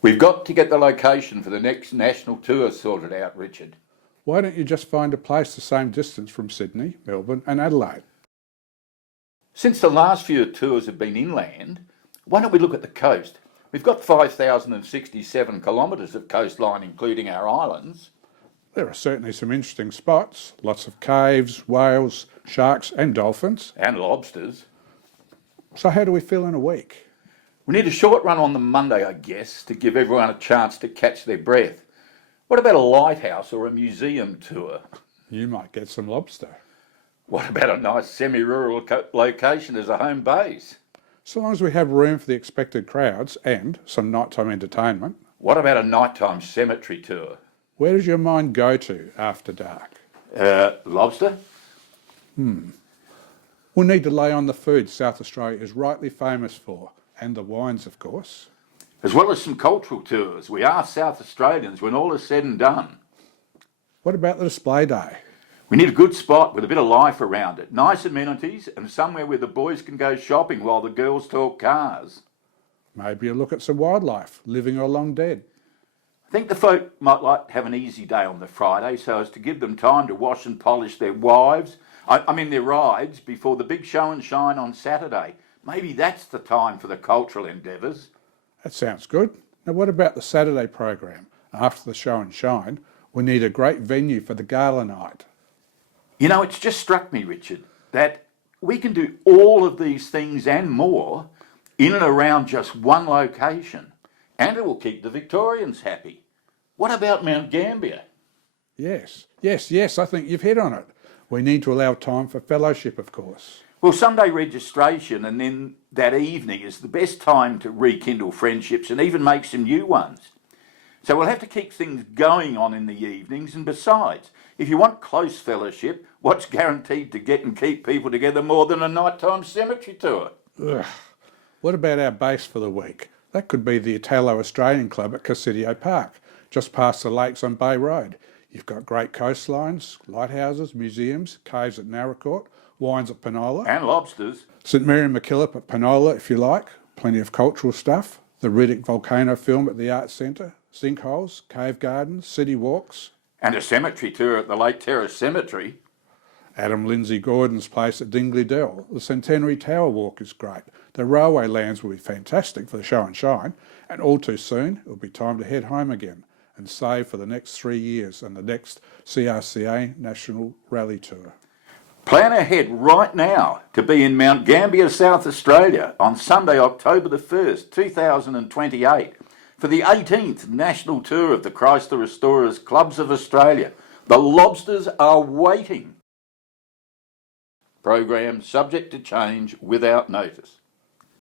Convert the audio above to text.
We've got to get the location for the next national tour sorted out, Richard. Why don't you just find a place the same distance from Sydney, Melbourne and Adelaide? Since the last few tours have been inland, why don't we look at the coast? We've got 5,067 kilometres of coastline, including our islands. There are certainly some interesting spots, lots of caves, whales, sharks and dolphins. And lobsters. So how do we feel in a week? We need a short run on the Monday, I guess, to give everyone a chance to catch their breath. What about a lighthouse or a museum tour? You might get some lobster. What about a nice semi-rural location as a home base? So long as we have room for the expected crowds and some nighttime entertainment. What about a nighttime cemetery tour? Where does your mind go to after dark? Lobster? We'll need to lay on the food South Australia is rightly famous for, and the wines, of course. As well as some cultural tours. We are South Australians when all is said and done. What about the display day? We need a good spot with a bit of life around it. Nice amenities and somewhere where the boys can go shopping while the girls talk cars. Maybe a look at some wildlife, living or long dead. I think the folk might like to have an easy day on the Friday so as to give them time to wash and polish their their rides before the big show and shine on Saturday. Maybe that's the time for the cultural endeavours. That sounds good. Now what about the Saturday program? After the show and shine, we need a great venue for the gala night. You know, it's just struck me, Richard, that we can do all of these things and more in and around just one location, and it will keep the Victorians happy. What about Mount Gambier? Yes, I think you've hit on it. We need to allow time for fellowship, of course. Well, Sunday registration and then that evening is the best time to rekindle friendships and even make some new ones. So we'll have to keep things going on in the evenings, and besides, if you want close fellowship, what's guaranteed to get and keep people together more than a nighttime cemetery tour? Ugh. What about our base for the week? That could be the Italo-Australian Club at Cassidio Park, just past the lakes on Bay Road. You've got great coastlines, lighthouses, museums, caves at Narracourt, wines at Penola. And lobsters. St Mary MacKillop at Penola, if you like. Plenty of cultural stuff. The Riddick volcano film at the Arts Centre. Sinkholes, cave gardens, city walks. And a cemetery tour at the Lake Terrace Cemetery. Adam Lindsay Gordon's place at Dingley Dell. The Centenary Tower Walk is great. The railway lands will be fantastic for the show and shine. And all too soon, it'll be time to head home again and save for the next 3 years and the next CRCA National Rally Tour. Plan ahead right now to be in Mount Gambier, South Australia on Sunday, October the 1st, 2028 for the 18th National Tour of the Chrysler Restorers Clubs of Australia. The lobsters are waiting. Program subject to change without notice.